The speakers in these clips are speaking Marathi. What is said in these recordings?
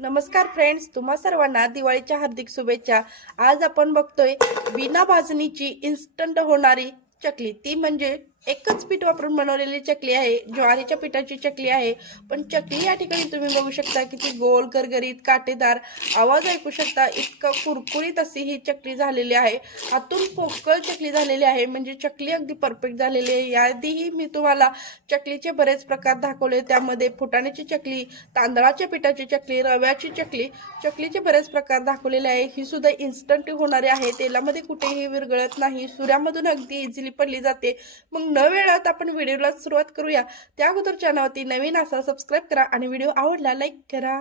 नमस्कार फ्रेंड्स, तुम्हा सर्वांना दिवाळीच्या हार्दिक शुभेच्छा। आज आपण बघतोय बिना भाजणीची इन्स्टंट होणारी चकली, ती म्हणजे एकच पीठ वापरून बनवलेली चकली आहे। ज्वारीच्या पिठाची चकली आहे, पण चकली या ठिकाणी तुम्ही बघू शकता किती गोल गरगरीत काटेदार आवाज ऐकू शकता। इतका कुरकुरीत अशी ही चकली झालेली आहे, आतून पोकळ चकली झालेली आहे, म्हणजे चकली अगदी परफेक्ट झालेली आहे। याआधीही मी तुम्हाला चकलीचे बरेच प्रकार दाखवले, त्यामध्ये फुटाण्याची चकली, तांदळाच्या पिठाची चकली, रव्याची चकली, चकलीचे बरेच प्रकार दाखवलेले आहे। ही सुद्धा इन्स्टंट होणारी आहे, तेलामध्ये कुठेही विरघळत नाही, सूर्यामधून अगदी इझिली पडली जाते। मग न वेळात आपण व्हिडिओला सुरुवात करूया। त्या अगोदर चॅनलवरती नवीन असाल सबस्क्राईब करा आणि व्हिडिओ आवडला लाईक करा।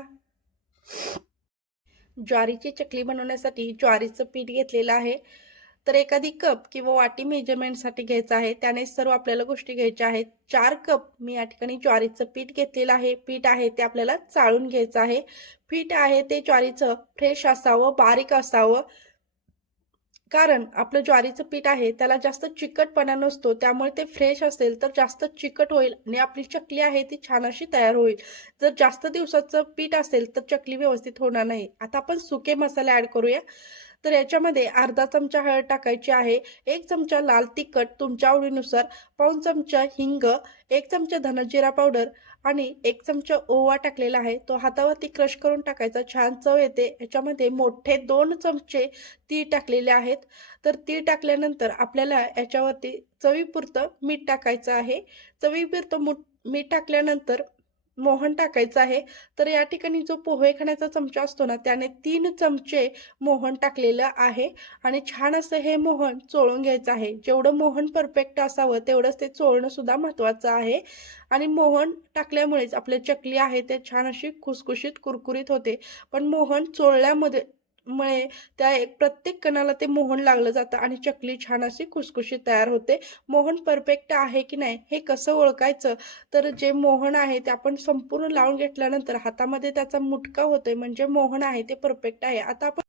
ज्वारीची चकली बनवण्यासाठी ज्वारीचं पीठ घेतलेलं आहे, तर एखादी कप किंवा वाटी मेजरमेंटसाठी घ्यायचं आहे। त्याने सर्व आपल्याला गोष्टी घ्यायच्या आहेत। 4 कप मी या ठिकाणी ज्वारीचं पीठ घेतलेलं आहे। पीठ आहे ते आपल्याला चाळून घ्यायचं आहे। पीठ आहे ते ज्वारीचं फ्रेश असावं, बारीक असावं, कारण आपलं ज्वारीचं पीठ आहे त्याला जास्त चिकटपणा नसतो, त्यामुळे ते फ्रेश असेल तर जास्त चिकट होईल आणि आपली चकली आहे ती छान अशी तयार होईल। जर जास्त दिवसाचं पीठ असेल तर चकली व्यवस्थित होणार नाही। आता आपण सुके मसाले ॲड करूया। तर याच्यामध्ये अर्धा चमचा हळद टाकायची आहे, 1 चमचा लाल तिखट तुमच्या आवडीनुसार, पाऊण चमचा हिंग, 1 चमचा धनजिरा पावडर आणि 1 चमचा ओवा टाकलेला आहे, तो हातावरती क्रश करून टाकायचा, छान चव येते। याच्यामध्ये मोठे 2 चमचे तीळ टाकलेले आहेत। तर तीळ टाकल्यानंतर आपल्याला याच्यावरती चवीपुरतं मीठ टाकायचं आहे। चवीपुरतं मीठ टाकल्यानंतर मोहन टाकायचं आहे। तर या ठिकाणी जो पोहे खाण्याचा चमचा असतो ना, त्याने 3 चमचे मोहन टाकलेलं आहे आणि छान असं हे मोहन चोळून घ्यायचं आहे। जेवढं मोहन परफेक्ट असावं तेवढंच ते चोळणं सुद्धा महत्त्वाचं आहे। आणि मोहन टाकल्यामुळेच आपली चकली आहे ते छान अशी खुसखुशीत कुरकुरीत होते। पण मोहन चोळल्यामुळे त्या एक प्रत्येक कणाला ते मोहन लागलं जातं आणि चकली छान अशी खुसखुशीत तयार होते। मोहन परफेक्ट आहे की नाही हे कसं ओळखायचं, तर जे मोहन आहे ते आपण संपूर्ण लावून घेतल्यानंतर हातामध्ये त्याचा मुटका होतोय, म्हणजे मोहन आहे ते परफेक्ट आहे। आता आपण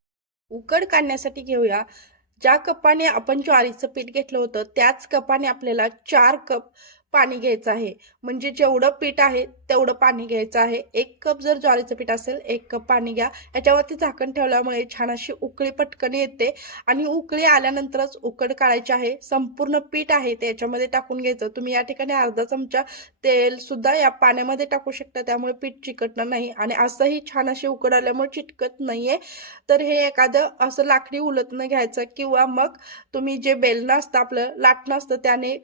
उकड काढण्यासाठी घेऊया। ज्या कपाने आपण ज्वारीचं पीठ घेतलं होतं त्याच कपाने आपल्याला 4 कप पाणी घ्यायचं आहे, म्हणजे जेवढं पीठ आहे तेवढं पाणी घ्यायचं आहे। 1 कप जर ज्वारीचं पीठ असेल 1 कप पाणी घ्या। याच्यावरती झाकण ठेवल्यामुळे छान अशी उकळी पटकन येते आणि उकळी आल्यानंतरच उकड काढायची आहे। संपूर्ण पीठ आहे ते याच्यामध्ये टाकून घ्यायचं। तुम्ही या ठिकाणी अर्धा चमचा तेल सुद्धा या पाण्यामध्ये टाकू शकता, त्यामुळे पीठ चिकटणार नाही आणि असंही छान अशी उकड आल्यामुळे चिटकत नाहीये। तर हे एखादं असं लाकडी उलटणं घ्यायचं किंवा मग तुम्ही जे बेलणं असतं आपलं लाटणं असतं त्याने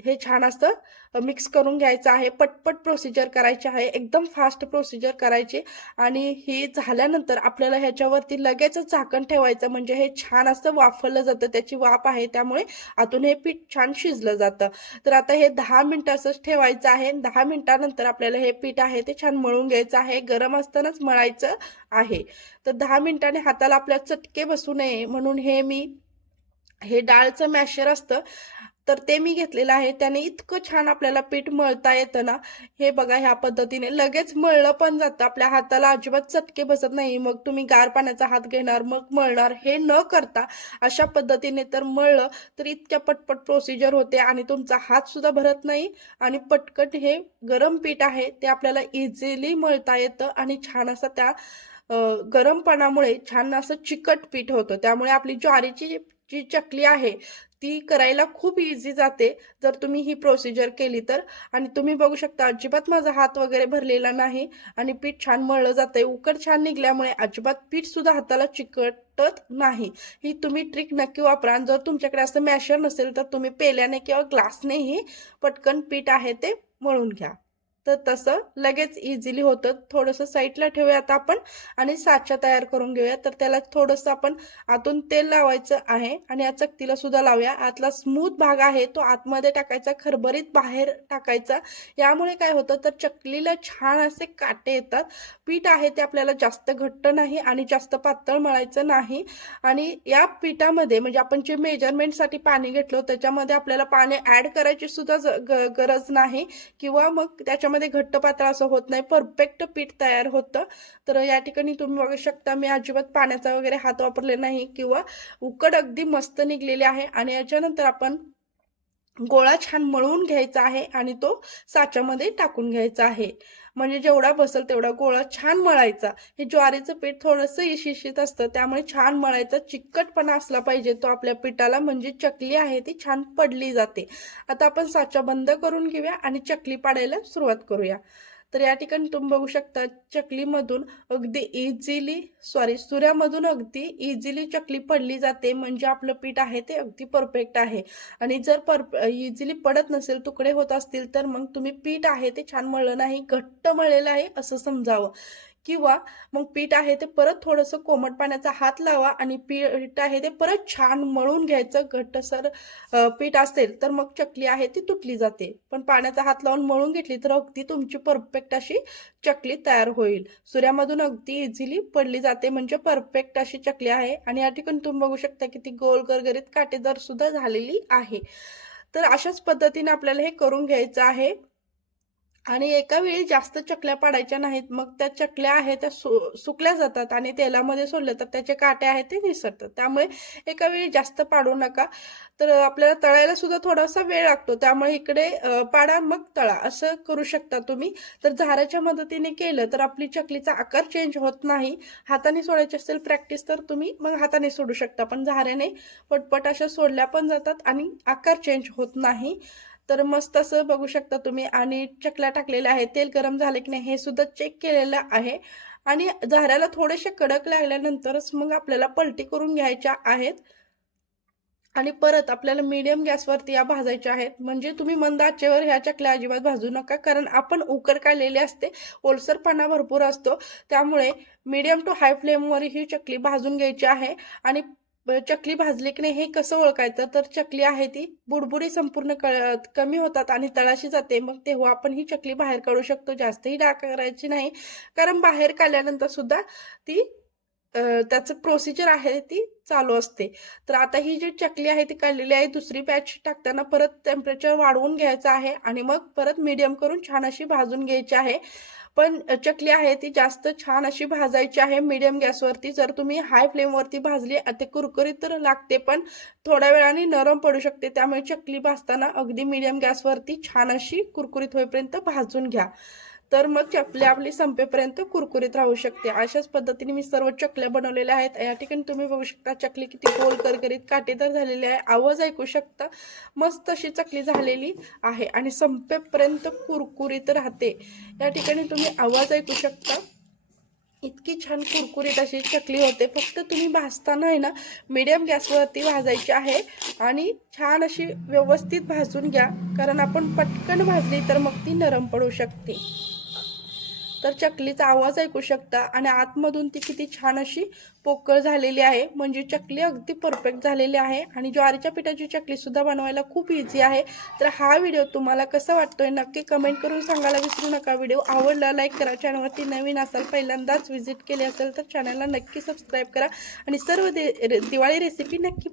हे छान असं मिक्स करून घ्यायचं आहे। पटपट प्रोसिजर करायची आहे, एकदम फास्ट प्रोसिजर करायची। आणि ही झाल्यानंतर आपल्याला ह्याच्यावरती लगेच झाकण ठेवायचं, म्हणजे हे छान असं वाफवलं जातं, त्याची वाफ आहे त्यामुळे आतून हे पीठ छान शिजलं जातं। तर आता हे 10 मिनिटं असंच ठेवायचं आहे। 10 मिनिटानंतर आपल्याला हे पीठ आहे ते छान मळून घ्यायचं आहे, गरम असतानाच मळायचं आहे। तर 10 मिनिटांनी हाताला आपल्या चटके बसू नये म्हणून हे डाळचं मॅशर असतं तर ते मी घेतलेलं आहे। त्याने इतकं छान आपल्याला पीठ मळता येतं ना, हे बघा ह्या पद्धतीने लगेच मळलं पण जातं, आपल्या हाताला अजिबात चटके बसत नाही। मग तुम्ही गार पाण्याचा हात घेणार मग मळणार हे न करता अशा पद्धतीने तर मळलं तर इतक्या पटपट प्रोसिजर होते आणि तुमचा हात सुद्धा भरत नाही आणि पटकन हे गरम पीठ आहे ते आपल्याला इझिली मळता येतं आणि छान असं त्या गरमपणामुळे छान असं चिकट पीठ होतं। त्यामुळे आपली ज्वारीची जी चकली आहे ती करायला खूप इझी जाते जर तुम्ही ही प्रोसिजर केली तर। आणि तुम्ही बघू शकता अजिबात माझा हात वगैरे भरलेला नाही आणि पीठ छान मळलं जातंय। उकड छान निघल्यामुळे अजिबात पीठ सुद्धा हाताला चिकटत नाही। ही तुम्ही ट्रिक नक्की वापरा। जर तुमच्याकडे असं मॅशर नसेल तर तुम्ही पेल्याने किंवा ग्लासनेही पटकन पीठ आहे ते मळून घ्या, तर तसं लगेच इझिली होतं। थोडंसं साईडला ठेवूया आता आपण आणि साचा तयार करून घेऊया। तर त्याला थोडंसं आपण आतून तेल लावायचं आहे आणि या चकतीला सुद्धा लावूया। आतला स्मूथ भाग आहे तो आतमध्ये टाकायचा, खरबरीत बाहेर टाकायचा। यामुळे काय होतं तर चकलीला छान असे काटे येतात। पीठ आहे ते आपल्याला जास्त घट्ट नाही आणि जास्त पातळ मळायचं नाही। आणि या पिठामध्ये म्हणजे आपण जे मेजरमेंटसाठी पाणी घेतलं त्याच्यामध्ये आपल्याला पाणी ॲड करायची सुद्धा गरज नाही किंवा मग त्याच्यामध्ये घट्ट पातळ असं होत नाही, परफेक्ट पीठ तयार होतं। तर या ठिकाणी तुम्ही बघू शकता मी अजिबात पाण्याचा वगैरे हात वापरले नाही किंवा उकड अगदी मस्त निघलेली आहे। आणि याच्यानंतर आपण गोळा छान मळून घ्यायचा आहे आणि तो साच्यामध्ये टाकून घ्यायचा आहे। म्हणजे जेवढा बसेल तेवढा गोळा छान मळायचा. हे ज्वारीचं पीठ थोडंसं इशिशित असतं, त्यामुळे छान मळायचा. चिकटपणा असला पाहिजे तो आपल्या पिठाला, म्हणजे चकली आहे ती छान पडली जाते. आता आपण साचा बंद करून घेऊया आणि चकली पाडायला सुरुवात करूया. तर या ठिकाणी तुम्ही बघू शकता चकलीमधून अगदी सुऱ्यामधून अगदी इझिली चकली पडली जाते. म्हणजे आपलं पीठ आहे ते अगदी परफेक्ट आहे. आणि जर इझिली पडत नसेल, तुकडे होत असतील, तर मग तुम्ही पीठ आहे ते छान मळलं नाही, घट्ट मळलेलं आहे असं समजावं. किंवा मग पीठ आहे ते परत थोडंसं कोमट पाण्याचा हात लावा आणि पीठ आहे ते परत छान मळून घ्यायचं. घट्टसर पीठ असेल तर मग चकली आहे ती तुटली जाते, पण पाण्याचा हात लावून मळून घेतली तर अगदी तुमची परफेक्ट अशी चकली तयार होईल. सुऱ्यामधून अगदी इझिली पडली जाते, म्हणजे परफेक्ट अशी चकली आहे. आणि या ठिकाणी तुम्ही बघू शकता की ती गोल गरगरीत काटेदार सुद्धा झालेली आहे. तर अशाच पद्धतीने आपल्याला हे करून घ्यायचं आहे. आणि एका वेळी जास्त चकल्या पाडायच्या नाहीत, मग त्या चकल्या आहेत त्या सुकल्या जातात आणि तेलामध्ये सोडल्या तर त्याचे काटे आहेत ते निसरतात. त्यामुळे एका वेळी जास्त पाडू नका. तर आपल्याला तळायला सुद्धा थोडासा वेळ लागतो, त्यामुळे इकडे पाडा मग तळा असं करू शकता तुम्ही. तर झाऱ्याच्या मदतीने केलं तर आपली चकलीचा आकार चेंज होत नाही. हाताने सोडायची असेल प्रॅक्टिस तर तुम्ही मग हाताने सोडू शकता, पण झाऱ्याने पटपट अशा सोडल्या पण जातात आणि आकार चेंज होत नाही. तर मस्त असं बघू शकता तुम्ही. आणि चकल्या टाकलेल्या आहेत, तेल गरम झाले की नाही हे सुद्धा चेक केलेलं आहे. आणि झाऱ्याला थोडेसे कडक लागल्यानंतरच मग आपल्याला पलटी करून घ्यायच्या आहेत. आणि परत आपल्याला मीडियम गॅसवरती या भाजायच्या आहेत. म्हणजे तुम्ही मंद आचेवर ह्या चकल्या अजिबात भाजू नका, कारण आपण उकड काढलेली असते, ओलसरपणा भरपूर असतो. त्यामुळे मीडियम टू हाय फ्लेमवर ही चकली भाजून घ्यायची आहे. आणि चकली भाजली की नाही हे कसं ओळखायचं, तर चकली आहे ती बुडबुडी संपूर्ण कमी होतात आणि तळाशी जाते, मग तेव्हा आपण ही चकली बाहेर काढू शकतो. जास्तही डाळ करायची नाही, कारण बाहेर काढल्यानंतर सुद्धा ती त्याचं प्रोसिजर आहे ती चालू असते. तर आता ही जी चकली आहे ती काढलेली आहे. दुसरी बॅच टाकताना परत टेम्परेचर वाढवून घ्यायचं आहे आणि मग परत मीडियम करून छान अशी भाजून घ्यायची आहे. पण चकली आहे ती जास्त छान अशी भाजायची आहे मीडियम गॅसवरती. जर तुम्ही हाय फ्लेमवरती भाजली ते कुरकुरीत तर लागते, पण थोड्या वेळाने नरम पडू शकते. त्यामुळे चकली भाजताना अगदी मीडियम गॅसवरती छान अशी कुरकुरीत होईपर्यंत भाजून घ्या, तर मग चकली आपली संपेपर्यंत कुरकुरीत राहू शकते. अशाच पद्धतीने मी सर्व चकल्या बनवलेल्या आहेत. या ठिकाणी तुम्ही बघू शकता चकली किती गोल करकरीत काटेदार झालेली आहे. आवाज ऐकू शकता, मस्त अशी चकली झालेली आहे आणि संपेपर्यंत कुरकुरीत राहते. या ठिकाणी तुम्ही आवाज ऐकू शकता, इतकी छान कुरकुरीत अशी चकली होते. फक्त तुम्ही भाजताना आहे ना मीडियम गॅसवरती भाजायची आहे आणि छान अशी व्यवस्थित भाजून घ्या, कारण आपण पटकन भाजली तर मग ती नरम पडू शकते. तर चकलीचा आवाज ऐकू शकता आणि आतमधून ती किती छान अशी पोकळ झालेली आहे, म्हणजे चकली अगदी परफेक्ट झालेली आहे. आणि ज्वारीच्या पिठाची चकली सुद्धा बनवायला खूप इझी आहे. तर हा व्हिडिओ तुम्हाला कसा वाटतोय नक्की कमेंट करून सांगायला विसरू नका. व्हिडिओ आवडला लाईक करा, चॅनलवरती नवीन असाल पहिल्यांदाच व्हिजिट केली असेल तर चॅनलला नक्की सबस्क्राईब करा आणि सर्व दिवाळी रेसिपी नक्की